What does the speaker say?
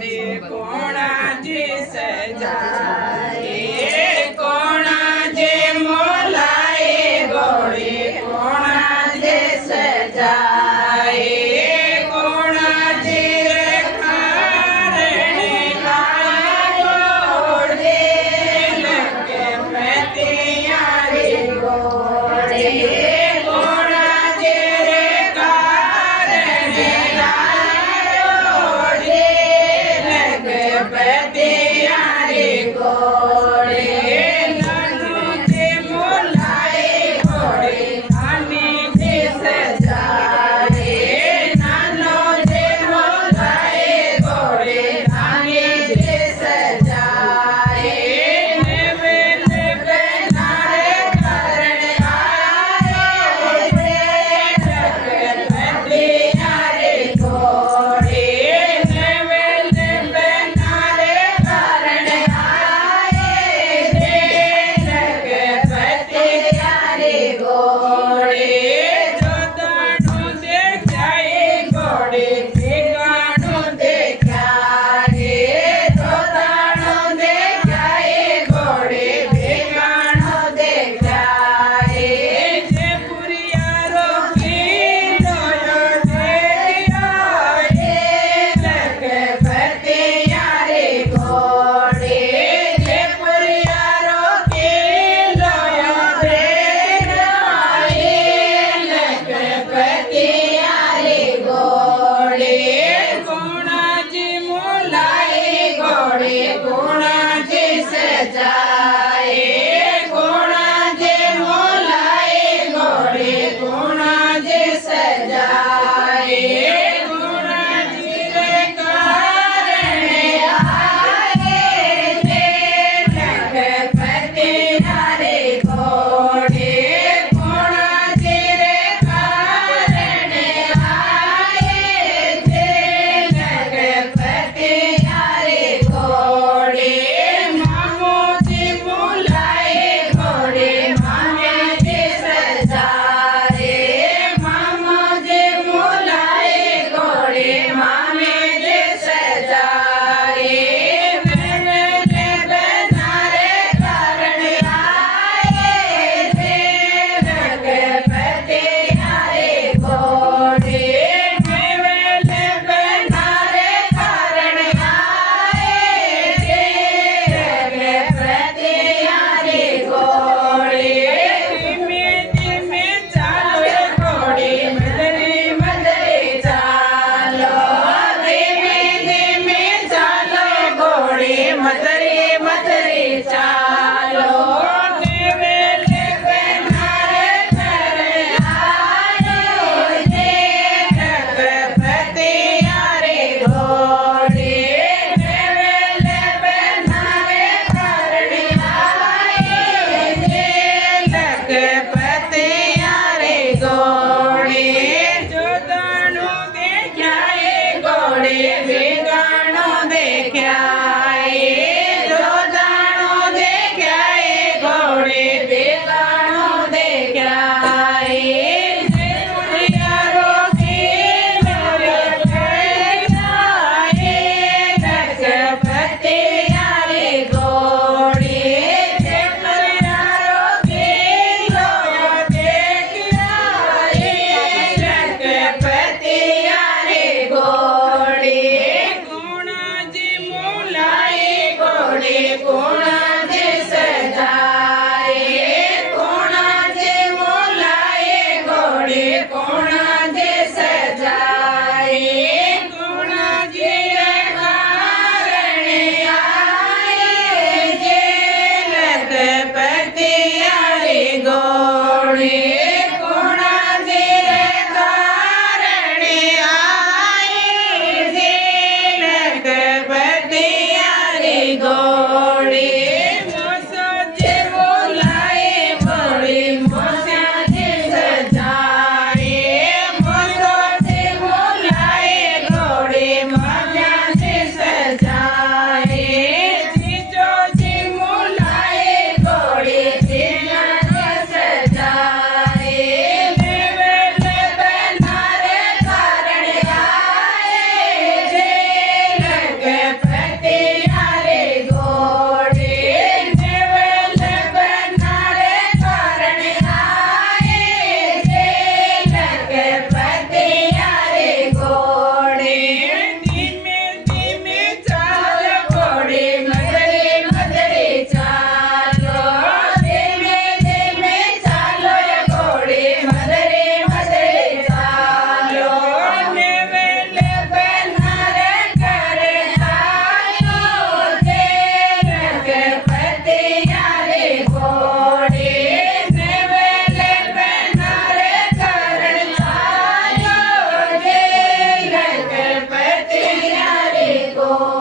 घोड़े कोणा जी सजाए कोणा जे मोलाए घोड़े कोणा जे सजाए कोणा जी खारणे घोड़े लगे पतियारी घोड़े कोणा जे कारणे घोड़े लगे पतियारी घोड़े नानू जे मोलाए घोड़े नानी जे सजाए नानो जे मोलाए घोड़े नानी जे सजाए नेवेले बनारे कारण आए जगपतियारे घोड़े नेवेले बनारे कारण आए जगपतियारे घोड़े जोदाणो देखाए घोड़े ठिकाणो देखाए जोदाणो देखाए घोड़े ठिकाणो देखाए जे पुरियारो कीधोयो देखियो जगपतियारे घोड़े जे पुरियारो कीधोयो जगपतियारे घोड़े कोणा जी मोलाए घोड़े कोणा जी सजाए कोणा जी मोलाए घोड़े कोणा जी सजाए कोणा जी रे कारणे आए जगपतियारे घोड़े कोणा जी रे कारणे आए जगपतियारे घोड़े मामो जी मोलाए घोड़े मामे जी सजाए मामो जी मोलाए घोड़े मामे जी सजाए मेरे बनारे कारण आए जगपतियारे घोड़े मेरे बनारे कारण आए जगपतियारे घोड़े धीमे धीमे चालो घोड़े मदरे मदरे चालो धीमे धीमे चालो घोड़े मदरे मदरे चालो नेवेले बनारे करे आए जगपतियारे घोड़े नेवेले बनारे करणे आए जगपतियारे घोड़े जोदाणो देखाए घोड़े बेगाणो देखाए जोदाणो देखाए घोड़े बेगाणो देखाए जे पुरियारो कीधोयो देखाए जगपतियारे घोड़े जे पुरियारो कीधोयो देखाए जगपतियारे घोड़े कोणा जी मोला રો